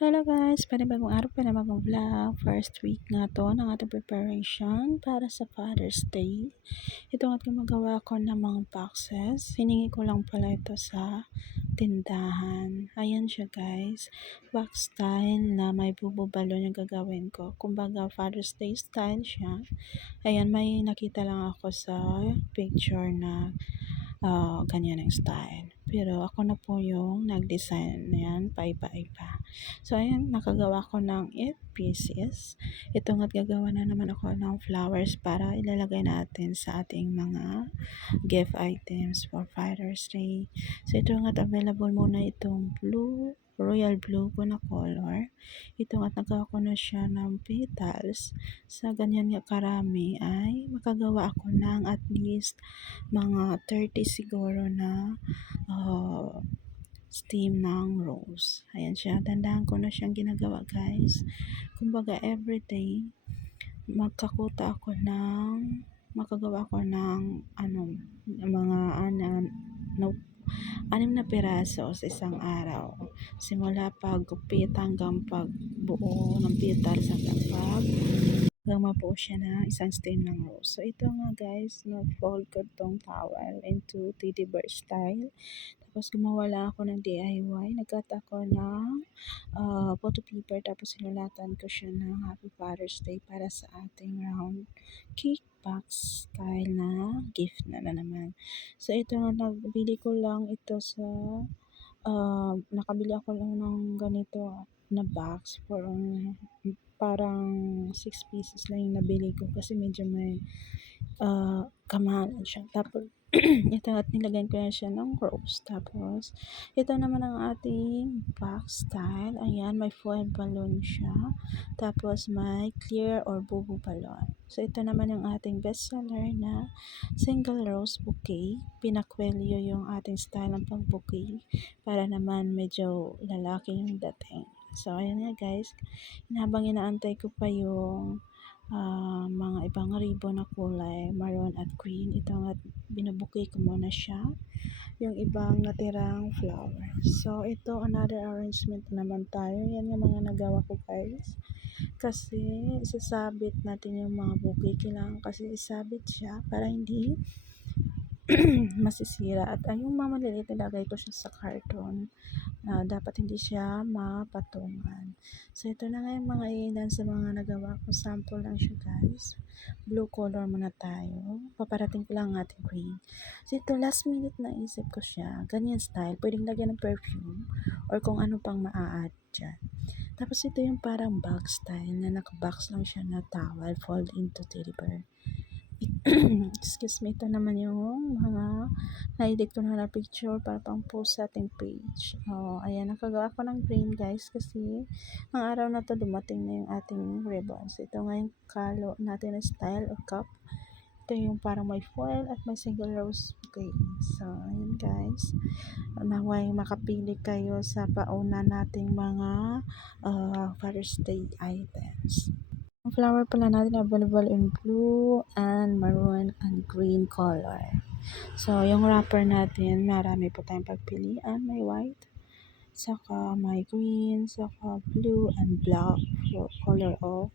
Hello guys! Panibagong araw, panibagong vlog. First week nga to ng ating preparation para sa Father's Day. Ito nga gumagawa ko ng mga boxes. Hiningi ko lang pala ito sa tindahan. Ayan siya guys. Box style na may bubo balon yung gagawin ko. Kumbaga Father's Day style siya. Ayan, may nakita lang ako sa picture na ganyan ang style. Pero ako na po yung nag-design na yan, paiba-iba. So, ayan, nakagawa ko ng 8 pieces. Ito nga't gagawa na naman ako ng flowers para ilalagay natin sa ating mga gift items for Father's Day. So, ito nga't available muna itong blue, royal blue ko na color. Ito nga't nagawa ko na siya ng petals. Sa ganyan nga karami ay makagawa ako ng at least mga 30 siguro na steam ng rose. Ayan siya. Dandahan ko na siyang ginagawa guys. Kumbaga everyday makagawa ko ng mga no, 6 na piraso sa isang araw. Simula paggupit hanggang pagbuo ng petals hanggang mabuo siya na isang stem ng rose. So, ito nga guys, na-fold ko tong towel into teddy bear style. Tapos, gumawa lang ako ng DIY. Nag-cut ako ng photo paper. Tapos, sinulatan ko siya ng Happy Father's Day para sa ating round cake box style na gift na naman. So, ito nga, nagbili ko lang ito sa nakabili ako lang ng ganito na box for parang 6 pieces lang yung nabili ko kasi medyo may kamahalan siya. Tapos ito at nilagyan ko na siya ng rose. Tapos ito naman ang ating box style. Ayan, may foil balloon siya. Tapos may clear or bubu balloon. So ito naman ang ating bestseller na single rose bouquet. Pinakwelyo yung ating style ng pag-bouquet para naman medyo lalaki yung dating. So ayan nga guys, habang inaantay ko pa yung mga ibang ribbon na kulay maroon at green, ito nga binabuki ko muna siya yung ibang natirang flowers. So ito another arrangement naman tayo. Yan yung mga nagawa ko guys, kasi isasabit natin yung mga bouquet. Kailangan kasi isabit siya para hindi masisira. At yung mga maliliit nilagay ko siya sa carton. Dapat hindi siya mapatungan. So ito na nga yung mga ilan sa mga nagawa ko. Sample lang siya guys. Blue color muna tayo. Paparating ko lang ating green. So ito last minute na isip ko siya. Ganyan style. Pwedeng lagyan ng perfume or kung ano pang maa-add dyan. Tapos ito yung parang box style na nakabox lang siya na towel fold into teddy bear. Excuse me, ito naman yung mga na-edit ko na picture para pang post sa ating page. Ayan, nakagawa ko ng green guys kasi ang araw na to dumating na yung ating ribbons. Ito nga yung kalo natin na style o cup. Ito yung parang may foil at may single rose bouquet. So, ayan guys. Naway makapili kayo sa pauna nating mga Father's Day items. Ang flower pala natin available in blue and maroon and green color. So, yung wrapper natin, marami po tayong pagpilian. May white, saka may green, saka blue and black color of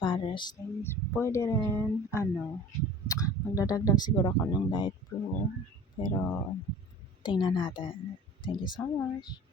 Father's Day. Pwede rin, magdadagdag siguro ako ng light blue. Pero, tingnan natin. Thank you so much.